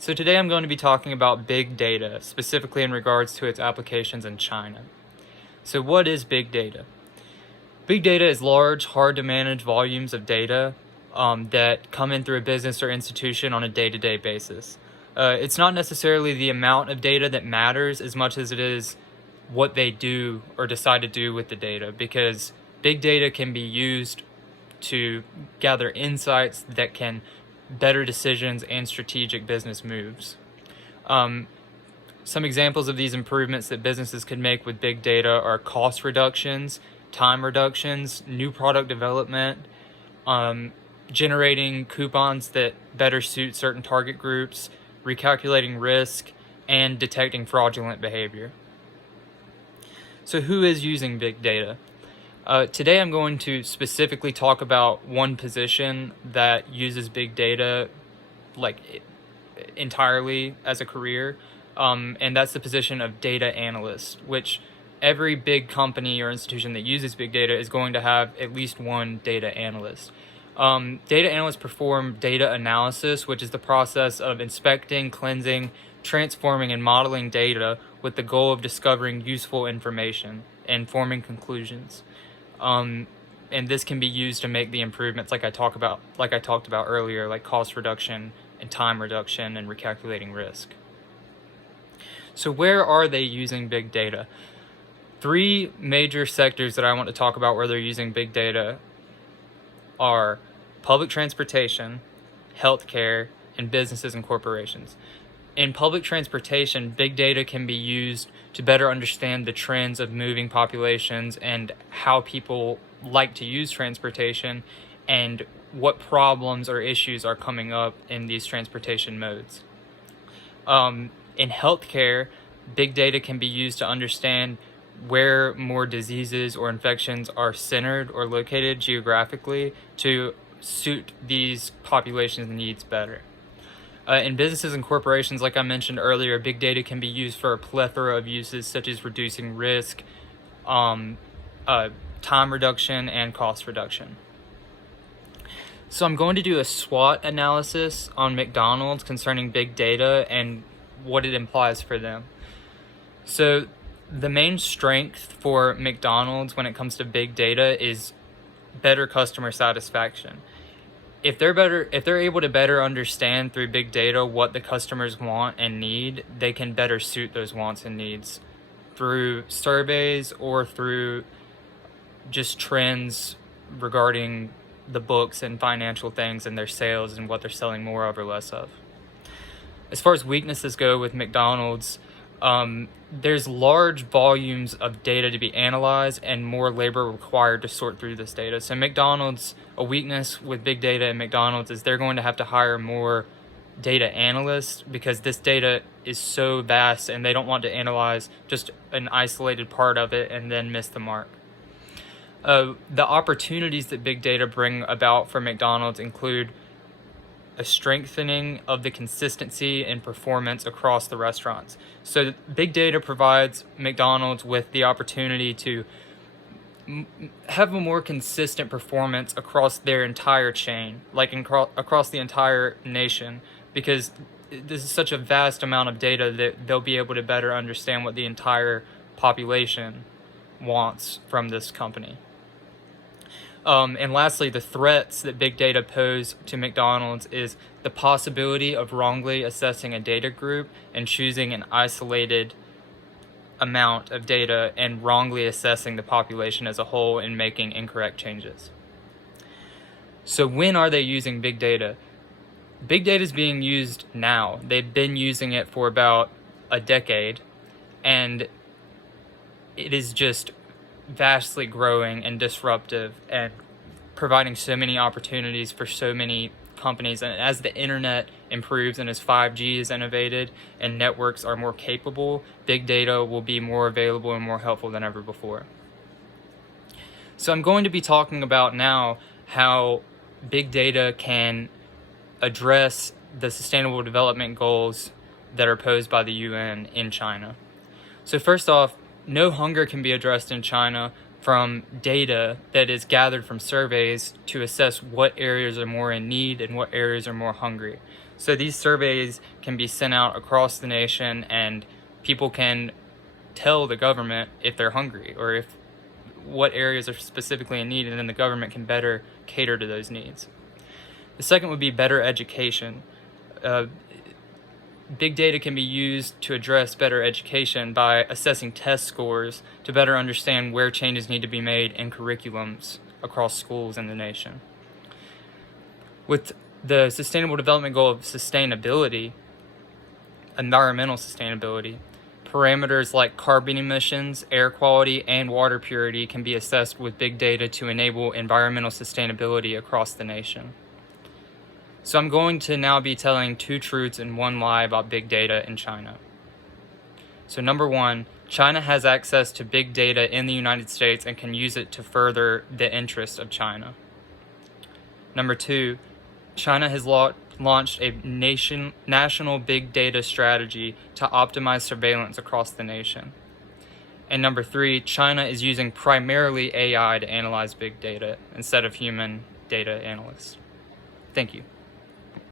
So today I'm going to be talking about big data, specifically in regards to its applications in China. So what is big data? Big data is large, hard to manage volumes of data that come in through a business or institution on a day-to-day basis. It's not necessarily the amount of data that matters as much as it is what they do or decide to do with the data, because big data can be used to gather insights that can better decisions and strategic business moves. Some examples of these improvements that businesses could make with big data are cost reductions, time reductions, new product development, generating coupons that better suit certain target groups, recalculating risk, and detecting fraudulent behavior. So who is using big data? Today I'm going to specifically talk about one position that uses big data entirely as a career, and that's the position of data analyst, which every big company or institution that uses big data is going to have at least one data analyst. Data analysts perform data analysis, which is the process of inspecting, cleansing, transforming, and modeling data with the goal of discovering useful information and forming conclusions. And this can be used to make the improvements like I talked about earlier, like cost reduction and time reduction and recalculating risk. So where are they using big data? Three major sectors that I want to talk about where they're using big data are public transportation, healthcare, and businesses and corporations. In public transportation, big data can be used to better understand the trends of moving populations and how people like to use transportation and what problems or issues are coming up in these transportation modes. In healthcare, big data can be used to understand where more diseases or infections are centered or located geographically to suit these populations' needs better. In businesses and corporations, like I mentioned earlier, big data can be used for a plethora of uses such as reducing risk, time reduction, and cost reduction. So I'm going to do a SWOT analysis on McDonald's concerning big data and what it implies for them. So the main strength for McDonald's when it comes to big data is better customer satisfaction. If they're able to better understand through big data what the customers want and need, they can better suit those wants and needs through surveys or through just trends regarding the books and financial things and their sales and what they're selling more of or less of. As far as weaknesses go with McDonald's, there's large volumes of data to be analyzed and more labor required to sort through this data. So a weakness with big data at McDonald's is they're going to have to hire more data analysts because this data is so vast and they don't want to analyze just an isolated part of it and then miss the mark. The opportunities that big data bring about for McDonald's include a strengthening of the consistency and performance across the restaurants. So big data provides McDonald's with the opportunity to have a more consistent performance across their entire chain, across the entire nation, because this is such a vast amount of data that they'll be able to better understand what the entire population wants from this company. And lastly, the threats that big data pose to McDonald's is the possibility of wrongly assessing a data group and choosing an isolated amount of data and wrongly assessing the population as a whole and making incorrect changes. So when are they using big data? Big data is being used now. They've been using it for about a decade, and it is just vastly growing and disruptive and providing so many opportunities for so many companies. And as the internet improves and as 5G is innovated and networks are more capable, big data will be more available and more helpful than ever before. So I'm going to be talking about now how big data can address the Sustainable Development Goals that are posed by the UN in China. So first off, no hunger can be addressed in China from data that is gathered from surveys to assess what areas are more in need and what areas are more hungry. So these surveys can be sent out across the nation, and people can tell the government if they're hungry or if what areas are specifically in need, and then the government can better cater to those needs. The second would be better education. Big data can be used to address better education by assessing test scores to better understand where changes need to be made in curriculums across schools in the nation. With the Sustainable Development Goal of sustainability, environmental sustainability, parameters like carbon emissions, air quality, and water purity can be assessed with big data to enable environmental sustainability across the nation. So I'm going to now be telling 2 truths and 1 lie about big data in China. So number 1, China has access to big data in the United States and can use it to further the interests of China. Number 2, China has launched a national big data strategy to optimize surveillance across the nation. And number 3, China is using primarily AI to analyze big data instead of human data analysts. Thank you.